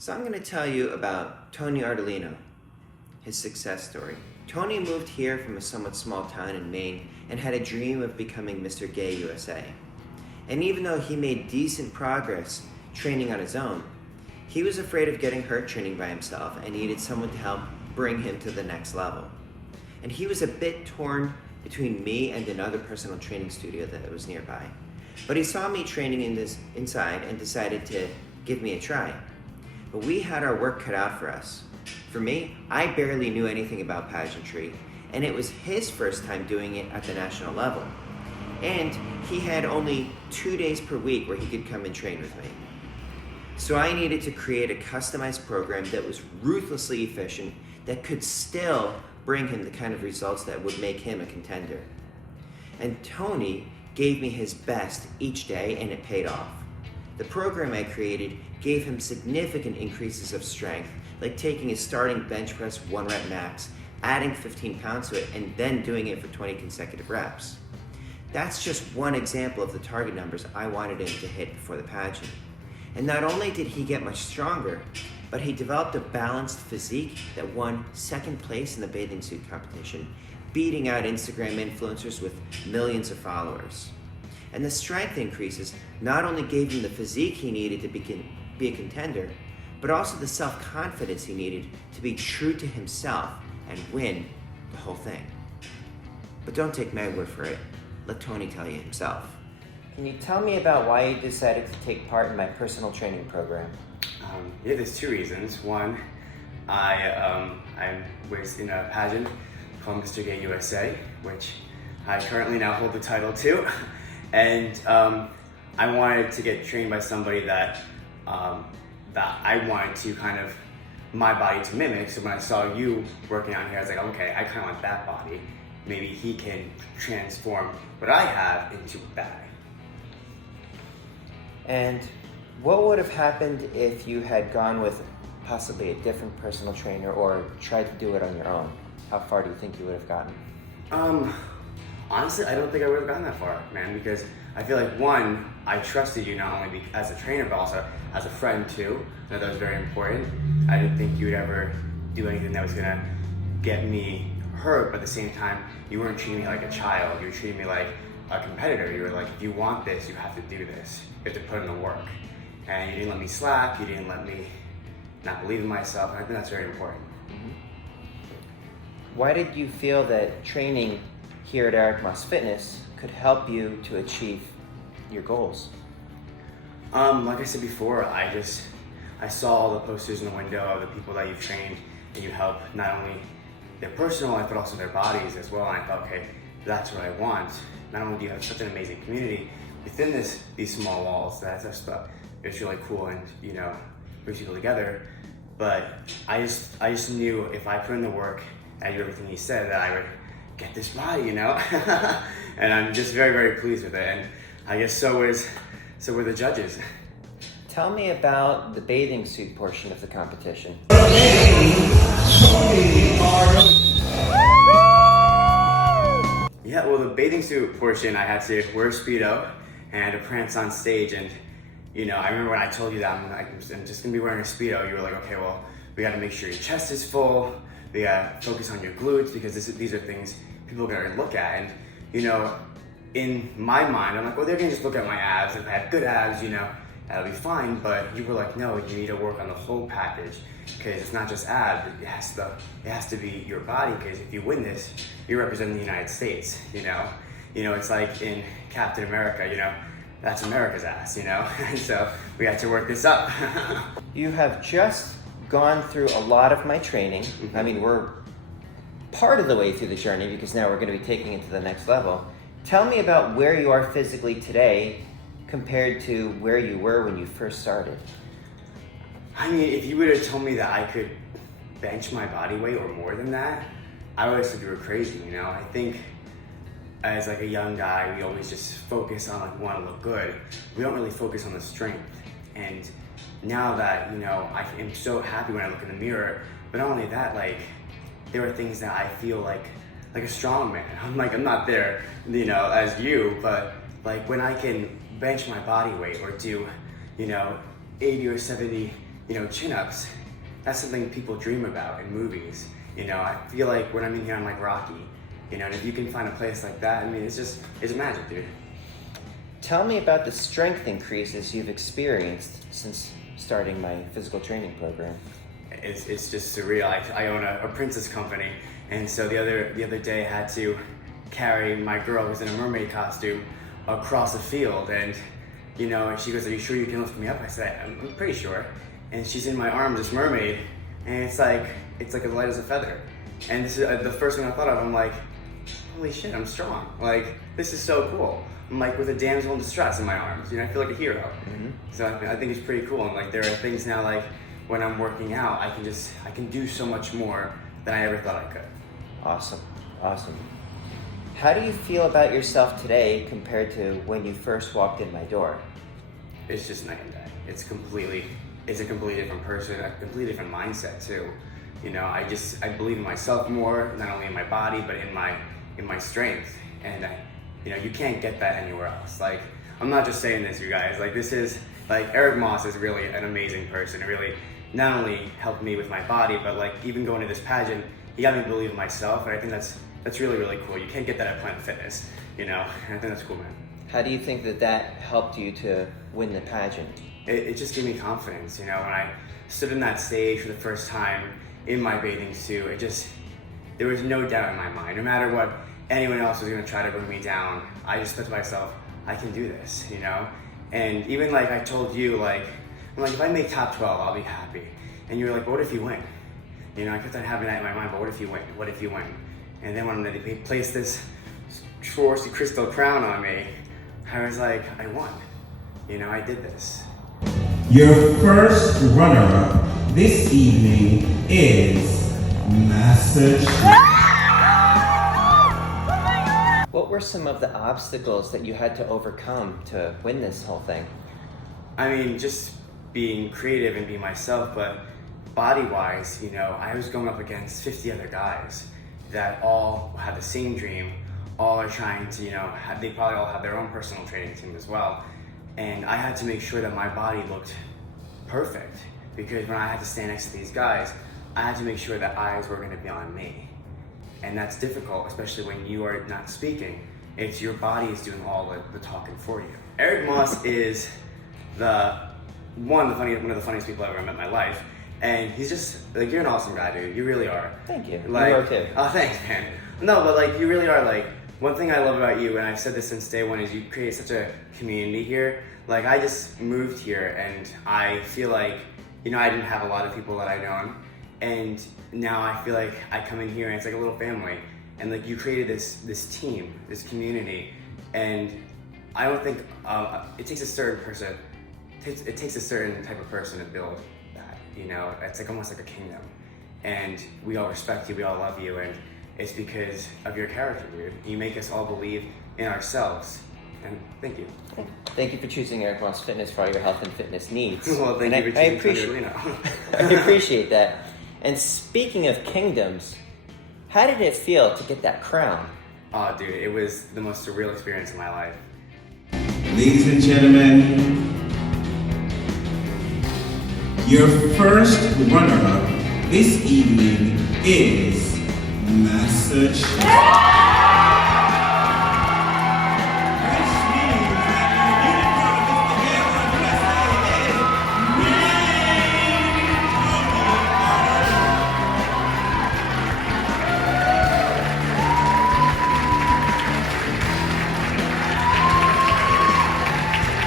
So I'm going to tell you about Tony Ardolino, his success story. Tony moved here from a somewhat small town in Maine and had a dream of becoming Mr. Gay USA. And even though he made decent progress training on his own, he was afraid of getting hurt training by himself and needed someone to help bring him to the next level. And he was a bit torn between me and another personal training studio that was nearby. But he saw me training inside and decided to give me a try. But we had our work cut out for us. For me, I barely knew anything about pageantry, and it was his first time doing it at the national level. And he had only 2 days per week where he could come and train with me. So I needed to create a customized program that was ruthlessly efficient, that could still bring him the kind of results that would make him a contender. And Tony gave me his best each day, and it paid off. The program I created gave him significant increases of strength, like taking his starting bench press 1 rep max, adding 15 pounds to it, and then doing it for 20 consecutive reps. That's just one example of the target numbers I wanted him to hit before the pageant. And not only did he get much stronger, but he developed a balanced physique that won second place in the bathing suit competition, beating out Instagram influencers with millions of followers. And the strength increases not only gave him the physique he needed to be a contender, but also the self-confidence he needed to be true to himself and win the whole thing. But don't take my word for it. Let Tony tell you himself. Can you tell me about why you decided to take part in my personal training program? Yeah, there's 2 reasons. One, I was in a pageant called Mr. Gay USA, which I currently now hold the title to. And I wanted to get trained by somebody that I wanted to kind of my body to mimic. So when I saw you working out here, I was like, okay, I kind of want that body. Maybe he can transform what I have into that. And what would have happened if you had gone with possibly a different personal trainer or tried to do it on your own? How far do you think you would have gotten? Honestly, I don't think I would have gotten that far, man, because I feel like, one, I trusted you not only as a trainer, but also as a friend too. I know that was very important. I didn't think you would ever do anything that was gonna get me hurt, but at the same time, you weren't treating me like a child. You were treating me like a competitor. You were like, if you want this, you have to do this. You have to put in the work. And you didn't let me slack, you didn't let me not believe in myself, and I think that's very important. Mm-hmm. Why did you feel that training here at Eric Moss Fitness could help you to achieve your goals? Like I said before, I saw all the posters in the window of the people that you've trained and you help not only their personal life, but also their bodies as well. And I thought, okay, that's what I want. Not only do you have such an amazing community within these small walls, that's just it's really cool and, brings people together. But I just knew if I put in the work and do everything he said, that I would get this body, And I'm just very, very pleased with it. And I guess so were the judges. Tell me about the bathing suit portion of the competition. Yeah, well, the bathing suit portion, I had to wear a Speedo and to prance on stage. And, I remember when I told you that I'm just gonna be wearing a Speedo, you were like, okay, well, we gotta make sure your chest is full. We gotta focus on your glutes because these are things people are gonna look at. And, in my mind, I'm like, well, they're gonna just look at my abs. If I have good abs, that'll be fine. But you were like, no, you need to work on the whole package because it's not just abs. It has to be your body because if you win this, you're representing the United States. It's like in Captain America. That's America's ass. And so we had to work this up. You have just gone through a lot of my training. Mm-hmm. I mean, we're part of the way through the journey because now we're going to be taking it to the next level. Tell me about where you are physically today compared to where you were when you first started. I mean, if you would have told me that I could bench my body weight or more than that, I would have said you were crazy, I think as like a young guy, we always just focus on want to look good. We don't really focus on the strength. And now that, I am so happy when I look in the mirror, but not only that, there are things that I feel like a strong man. I'm not there, as you, but when I can bench my body weight or do, 80 or 70 chin-ups, that's something people dream about in movies. I feel like when I'm in here, I'm like Rocky. And if you can find a place like that, I mean, it's magic, dude. Tell me about the strength increases you've experienced since starting my physical training program. It's just surreal. I own a princess company, and so the other day I had to carry my girl who's in a mermaid costume across a field, and she goes, "Are you sure you can lift me up?" I said, "I'm pretty sure." And she's in my arms, this mermaid, and it's like as light as a feather. And this is the first thing I thought of. I'm like, holy shit, I'm strong. Like, this is so cool. I'm like with a damsel in distress in my arms. I feel like a hero. Mm-hmm. So I think it's pretty cool. And like there are things now, like when I'm working out, I can do so much more than I ever thought I could. Awesome. How do you feel about yourself today compared to when you first walked in my door? It's just night and day. It's a completely different person, a completely different mindset too. I believe in myself more, not only in my body, but in my strength. And you can't get that anywhere else. Like, I'm not just saying this, you guys. Like, this is, like, Eric Moss is really an amazing person. It really not only helped me with my body, but, like, even going to this pageant, he got me to believe in myself, and I think that's really, really cool. You can't get that at Planet Fitness, and I think that's cool, man. How do you think that helped you to win the pageant? It just gave me confidence, when I stood in that stage for the first time in my bathing suit, there was no doubt in my mind. No matter what anyone else was going to try to bring me down, I just thought to myself, I can do this, And even like I told you, I'm like, if I make top 12, I'll be happy. And you were like, but what if you win? I kept on having that in my mind, but what if you win? What if you win? And then when they placed this Swarovski crystal crown on me, I was like, I won. I did this. Your first runner-up this evening is Master Chief. What were some of the obstacles that you had to overcome to win this whole thing? I mean, just being creative and being myself, but body-wise, I was going up against 50 other guys that all had the same dream, all are trying to, they probably all have their own personal training team as well. And I had to make sure that my body looked perfect, because when I had to stand next to these guys, I had to make sure that eyes were going to be on me. And that's difficult, especially when you are not speaking. It's your body is doing all the talking for you. Eric Moss is one of the funniest people I've ever met in my life. And he's just, like, you're an awesome guy, dude. You really are. Thank you. Like, you are too. Oh, thanks, man. No, but like, you really are. Like, one thing I love about you, and I've said this since day one, is you create such a community here. Like, I just moved here, and I feel like, I didn't have a lot of people that I known. And now I feel like I come in here and it's like a little family. And like, you created this team, this community. And I don't think, it takes a certain person, it takes a certain type of person to build that, it's like almost like a kingdom. And we all respect you, we all love you, and it's because of your character, dude. You make us all believe in ourselves. And thank you. Thank you for choosing Eric Moss Fitness for all your health and fitness needs. Well, thank you for choosing I appreciate that. And speaking of kingdoms, how did it feel to get that crown? Oh, dude, it was the most surreal experience of my life. Ladies and gentlemen, your first runner-up this evening is Master Chief.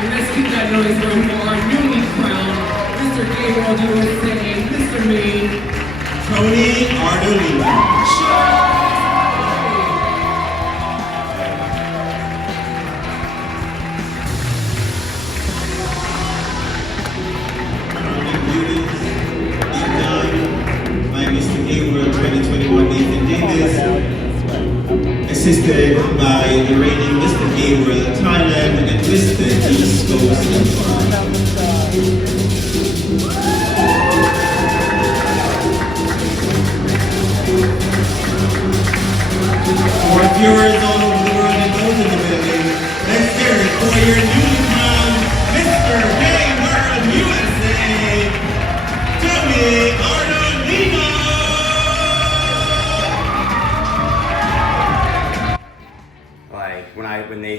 And let's keep that noise going for our newly crowned Mr. Gabriel USA, Mr. Maine, Tony Ardolino. By Mr. Gabriel 2021 Nathan Davis, assisted by the reigning Mr. Gabriel Thailand and Mr. East Coast.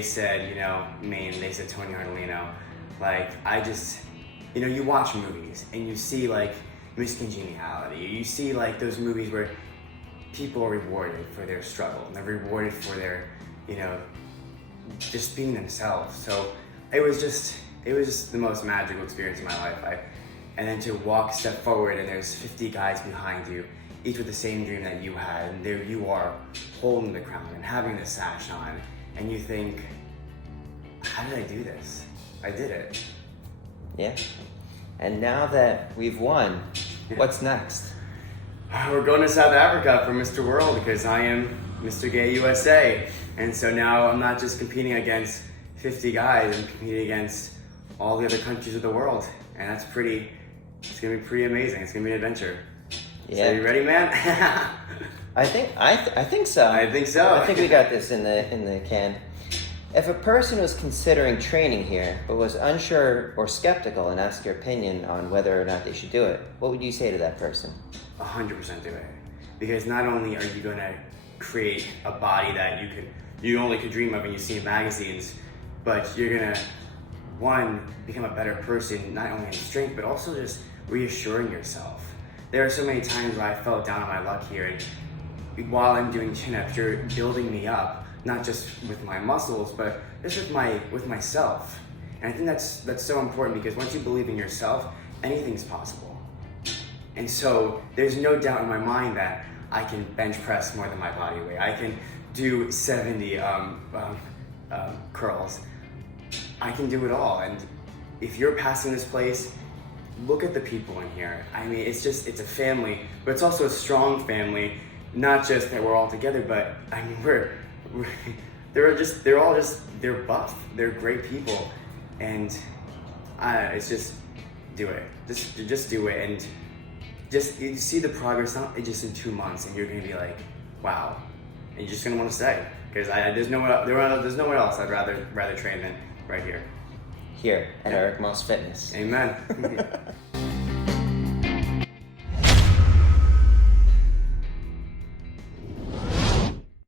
they said, Maine, they said Tony Ardolino, like, I just, you watch movies and you see like Miss Congeniality, you see like those movies where people are rewarded for their struggle and they're rewarded for their, just being themselves. So it was just the most magical experience of my life. And then to step forward and there's 50 guys behind you, each with the same dream that you had, and there you are holding the crown and having the sash on, and you think, how did I do this? I did it. Yeah. And now that we've won, what's next? We're going to South Africa for Mr. World because I am Mr. Gay USA. And so now I'm not just competing against 50 guys, I'm competing against all the other countries of the world. And it's going to be pretty amazing. It's going to be an adventure. Yeah. So you ready, man? I think so. I think so. I think we got this in the can. If a person was considering training here, but was unsure or skeptical and asked your opinion on whether or not they should do it, what would you say to that person? 100% do it. Because not only are you going to create a body that you only could dream of and you see in magazines, but you're going to, one, become a better person, not only in strength, but also just reassuring yourself. There are so many times where I felt down on my luck here, and while I'm doing chin-ups, you're building me up, not just with my muscles, but just with myself. And I think that's so important, because once you believe in yourself, anything's possible. And so there's no doubt in my mind that I can bench press more than my body weight. I can do 70 curls. I can do it all. And if you're passing this place, look at the people in here. I mean, it's a family, but it's also a strong family. Not just that we're all together, but I mean, they're buff. They're great people, and it's just do it. Just do it, and you see the progress. Not just in 2 months, and you're gonna be like, wow, and you're just gonna want to stay, because there's nowhere else I'd rather train than right here. Here at Eric Moss Fitness. Amen.